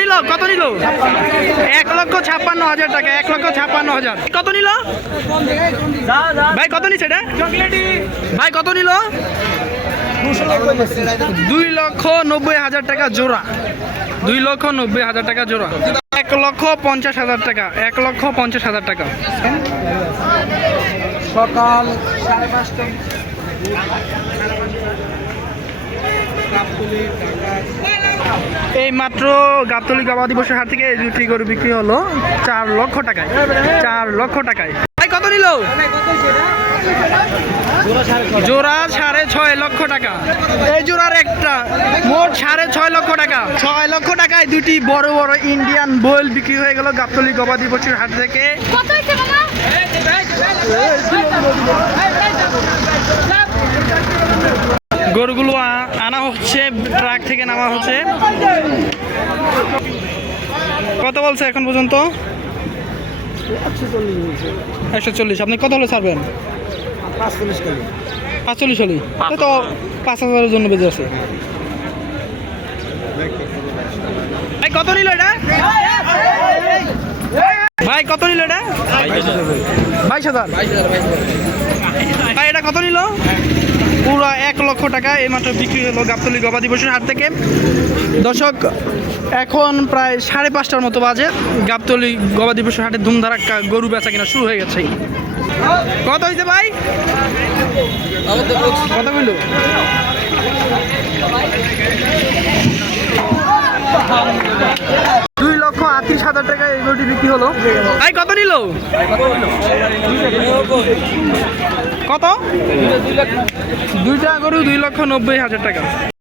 নিল? 1,56,000 টাকা। 1,56,000 কত নিল ভাই? কত নিচ্ছে এটা ভাই? কত নিল? 2,90,000 টাকা জোড়া। 2,90,000 টাকা জোড়া। 1,50,000 টাকা। 1,50,000 টাকা। সকাল 5:30 এই মাত্র গাবতলী গবাদি পশুর হাট থেকে এই দুটি গরু বিক্রি হলো 4 লক্ষ টাকায়। 4 লক্ষ টাকায়। ভাই কত নিল? জোড়া 6.5 লক্ষ টাকা। এই জোড়ার একটা মোট 6.5 লক্ষ টাকা। 6 লক্ষ টাকায় দুটি বড় বড় ইন্ডিয়ান বোল বিক্রি হয়ে গেল গাবতলী গবাদি পশুর হাট থেকে। গরুগুলো আনা হচ্ছে, ট্রাক থেকে নামা হচ্ছে। কত বলছে এখন পর্যন্ত? 140। আপনি কত হলে ছাড়বেন? 45 হলে তো 5,000-এর জন্য বেঁচে আছে। ভাই কত নিল এটা? ভাই কত নিল এটা? 22,000। ভাই এটা কত নিল? পুরো 1 লক্ষ টাকা এইমাত্র বিক্রি হলো গাবতলী গবাদি পশুর হাট থেকে। দর্শক, এখন প্রায় 5:30টার মতো বাজে। গাবতলী গবাদি পশুর হাটে ধুমধারাক্কা গরু বেচা কিনা শুরু হয়ে গেছে। কত হয়েছে ভাই? কত বললো? 2,38,000 টাকা এই গরুটি বিক্রি হলো। ভাই কত নিল? কত? দুইটা গরু 2,90,000 টাকা।